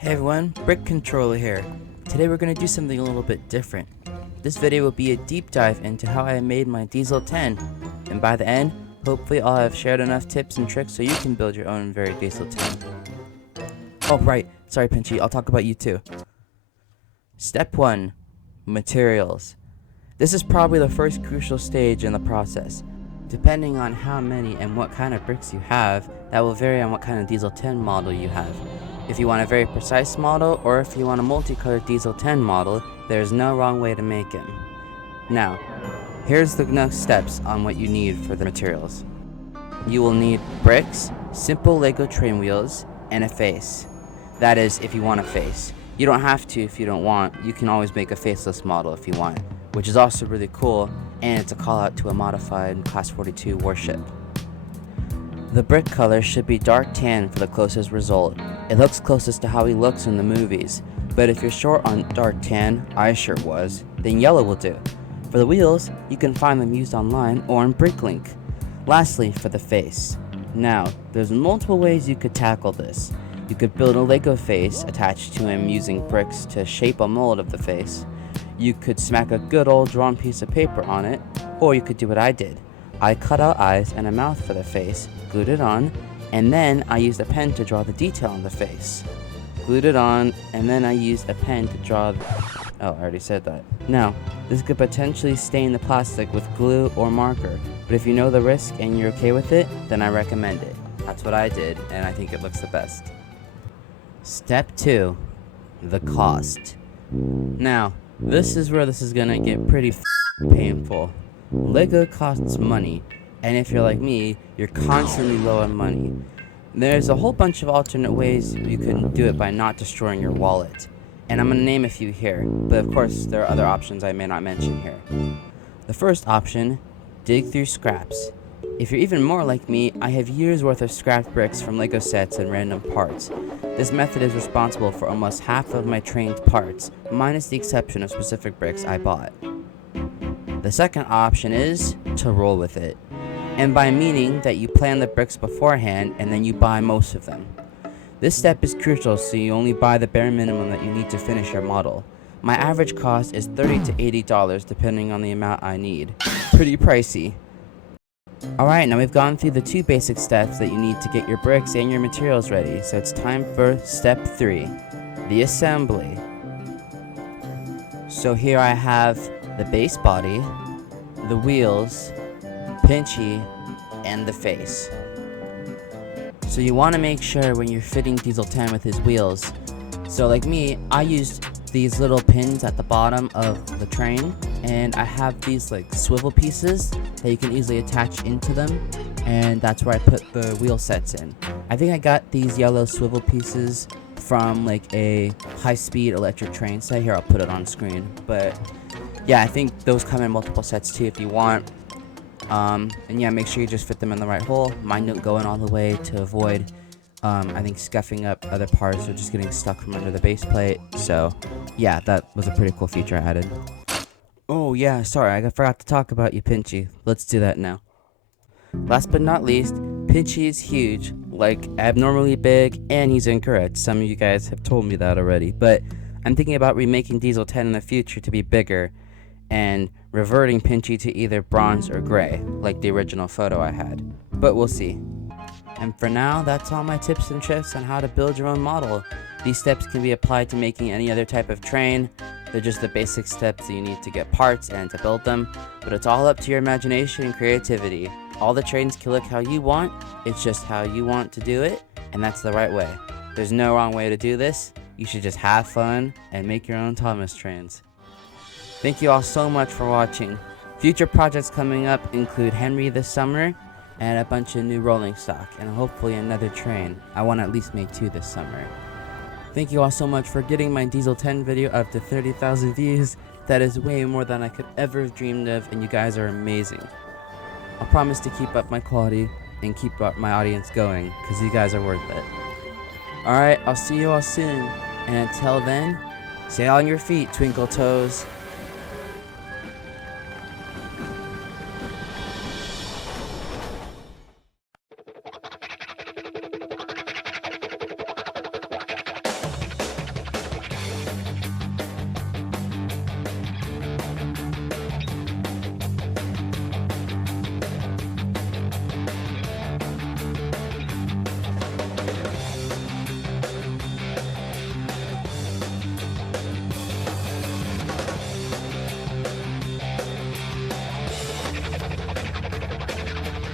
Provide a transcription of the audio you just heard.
Hey everyone, Brick Controller here. Today we're going to do something a little bit different. This video will be a deep dive into how I made my Diesel 10, and by the end, hopefully I'll have shared enough tips and tricks so you can build your own very Diesel 10. Oh right, sorry Pinchy, I'll talk about you too. Step 1. Materials. This is probably the first crucial stage in the process. Depending on how many and what kind of bricks you have, that will vary on what kind of Diesel 10 model you have. If you want a very precise model, or if you want a multicolored Diesel 10 model, there's no wrong way to make it. Now, here's the next steps on what you need for the materials. You will need bricks, simple Lego train wheels, and a face. That is, if you want a face. You don't have to if you don't want. You can always make a faceless model if you want, which is also really cool, and it's a call out to a modified Class 42 warship. The brick color should be dark tan for the closest result. It looks closest to how he looks in the movies, but if you're short on dark tan, I sure was, then yellow will do. For the wheels, you can find them used online or in Bricklink. Lastly, for the face. Now, there's multiple ways you could tackle this. You could build a Lego face attached to him using bricks to shape a mold of the face. You could smack a good old drawn piece of paper on it, or you could do what I did. I cut out eyes and a mouth for the face, glued it on, and then I used a pen to draw the detail on the face. Glued it on, and then I used a pen to draw oh, I already said that. Now, this could potentially stain the plastic with glue or marker, but if you know the risk and you're okay with it, then I recommend it. That's what I did, and I think it looks the best. Step 2. The cost. Now, this is where this is gonna get pretty painful. Lego costs money, and if you're like me, you're constantly low on money. There's a whole bunch of alternate ways you can do it by not destroying your wallet, and I'm going to name a few here, but of course there are other options I may not mention here. The first option, dig through scraps. If you're even more like me, I have years worth of scrapped bricks from Lego sets and random parts. This method is responsible for almost half of my trained parts, minus the exception of specific bricks I bought. The second option is to roll with it, and by meaning that you plan the bricks beforehand and then you buy most of them. This step is crucial, so you only buy the bare minimum that you need to finish your model. My average cost is $30 to $80 depending on the amount I need. Pretty pricey. Alright, now we've gone through the two basic steps that you need to get your bricks and your materials ready, so it's time for step 3, the assembly. So here I have the base body, the wheels, Pinchy, and the face. So you want to make sure when you're fitting Diesel 10 with his wheels. So like me, I used these little pins at the bottom of the train, and I have these like swivel pieces that you can easily attach into them, and that's where I put the wheel sets in. I think I got these yellow swivel pieces from like a high-speed electric train set. Here, I'll put it on screen, but yeah, I think those come in multiple sets too if you want. And yeah, make sure you just fit them in the right hole. Mine don't go in all the way to avoid, I think, scuffing up other parts or just getting stuck from under the base plate. So yeah, that was a pretty cool feature I added. Oh yeah, sorry, I forgot to talk about you, Pinchy. Let's do that now. Last but not least, Pinchy is huge, like abnormally big, and he's incorrect. Some of you guys have told me that already, but I'm thinking about remaking Diesel 10 in the future to be bigger, and reverting Pinchy to either bronze or gray, like the original photo I had. But we'll see. And for now, that's all my tips and tricks on how to build your own model. These steps can be applied to making any other type of train. They're just the basic steps that you need to get parts and to build them, but it's all up to your imagination and creativity. All the trains can look how you want, it's just how you want to do it, and that's the right way. There's no wrong way to do this. You should just have fun and make your own Thomas trains. Thank you all so much for watching. Future projects coming up include Henry this summer, and a bunch of new rolling stock, and hopefully another train. I want to at least make 2 this summer. Thank you all so much for getting my Diesel 10 video up to 30,000 views. That is way more than I could ever have dreamed of, and you guys are amazing. I promise to keep up my quality and keep up my audience going, because you guys are worth it. Alright, I'll see you all soon, and until then, stay on your feet, twinkle toes.